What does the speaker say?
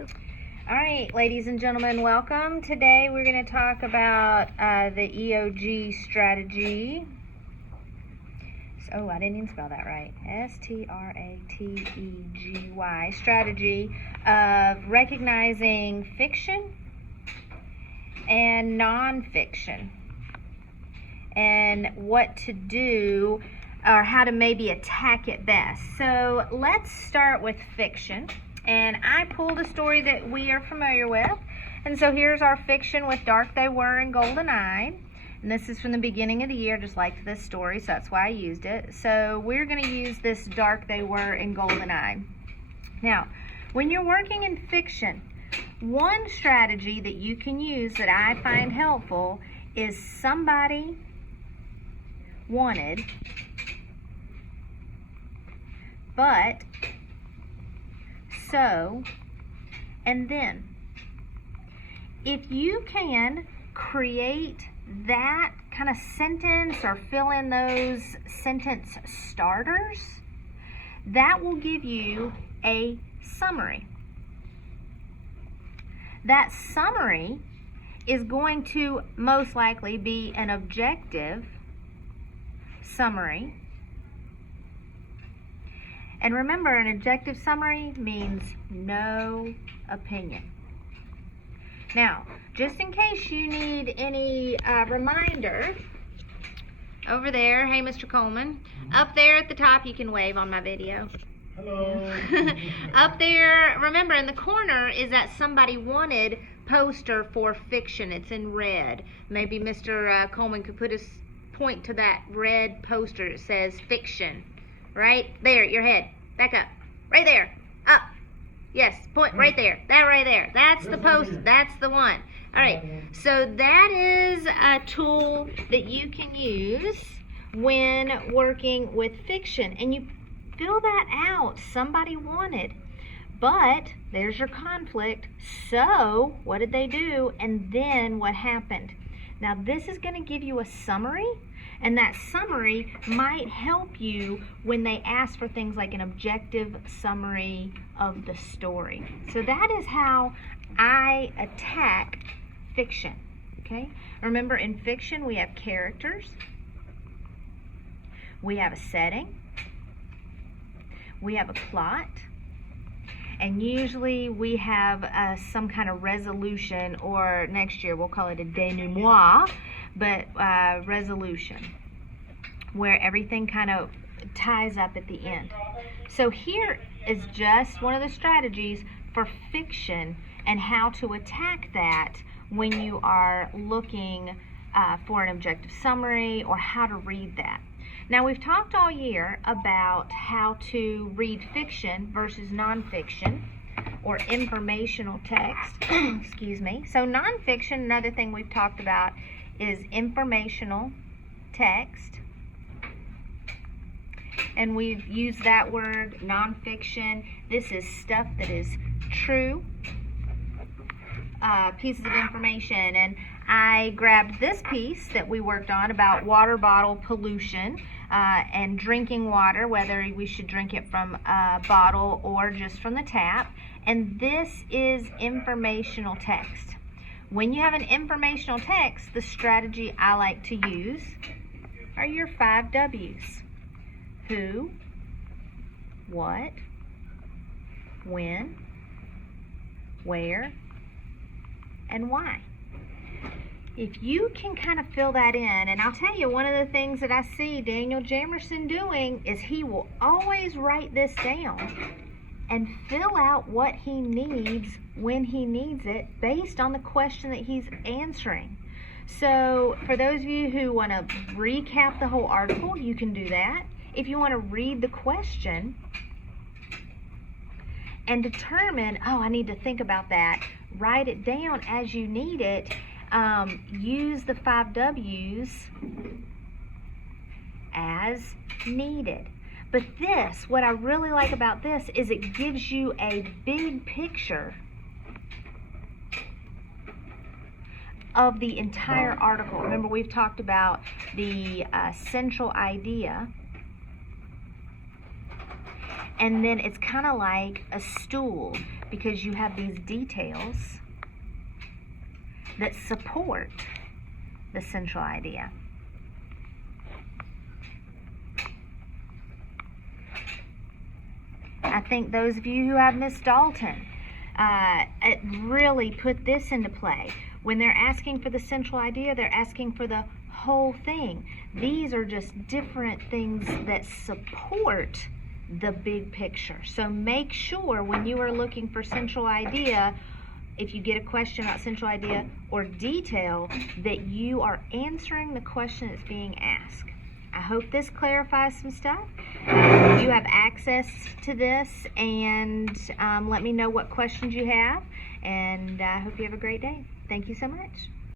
All right, ladies and gentlemen, welcome. Today we're going to talk about the EOG strategy. Oh, I didn't even spell that right. S-T-R-A-T-E-G-Y, strategy of recognizing fiction and nonfiction, and what to do or how to maybe attack it best. So let's start with fiction. And I pulled a story that we are familiar with. And so here's our fiction with Dark They Were and Golden Eye. And this is from the beginning of the year, just like this story, so that's why I used it. So we're going to use this Dark They Were and Golden Eye. Now, when you're working in fiction, one strategy that you can use that I find helpful is somebody wanted, but, so, and then. If you can create that kind of sentence or fill in those sentence starters, that will give you a summary. That summary is going to most likely be an objective summary. And remember, an objective summary means no opinion. Now, just in case you need any reminder, over there, hey Mr. Coleman, up there at the top, you can wave on my video. Hello. Up there, remember, in the corner is that somebody wanted poster for fiction. It's in red. Maybe Mr. Coleman could put his point to that red poster. It says fiction. Right there, your head. Back up. Right there. Up. Yes, point right there. That right there. That's the post. That's the one. All right. So that is a tool that you can use when working with fiction. And you fill that out. Somebody wanted. But there's your conflict. So what did they do? And then what happened? Now this is going to give you a summary. And that summary might help you when they ask for things like an objective summary of the story. So that is how I attack fiction. Okay? Remember, in fiction we have characters, we have a setting, we have a plot, and usually we have some kind of resolution, or next year we'll call it a denouement, but resolution, where everything kind of ties up at the end. So here is just one of the strategies for fiction and how to attack that when you are looking for an objective summary or how to read that. Now, we've talked all year about how to read fiction versus nonfiction, or informational text. Excuse me. So nonfiction, another thing we've talked about, is informational text. And we've used that word, nonfiction. This is stuff that is true, pieces of information. And I grabbed this piece that we worked on about water bottle pollution and drinking water, whether we should drink it from a bottle or just from the tap. And this is informational text. When you have an informational text, the strategy I like to use are your 5 W's. Who, what, when, where, and why. If you can kind of fill that in, and I'll tell you, one of the things that I see Daniel Jamerson doing is he will always write this down and fill out what he needs when he needs it based on the question that he's answering. So for those of you who want to recap the whole article, you can do that. If you want to read the question and determine, oh, I need to think about that, write it down as you need it. Use the 5 W's as needed. But this, what I really like about this is it gives you a big picture of the entire article. Remember, we've talked about the central idea, and then it's kind of like a stool. because you have these details that support the central idea. I think those of you who have Miss Dalton really put this into play. When they're asking for the central idea, they're asking for the whole thing. These are just different things that support the big picture. So make sure when you are looking for central idea, if you get a question about central idea or detail, that you are answering the question that's being asked. I hope this clarifies some stuff. You have access to this, and let me know what questions you have, and I hope you have a great day. Thank you so much.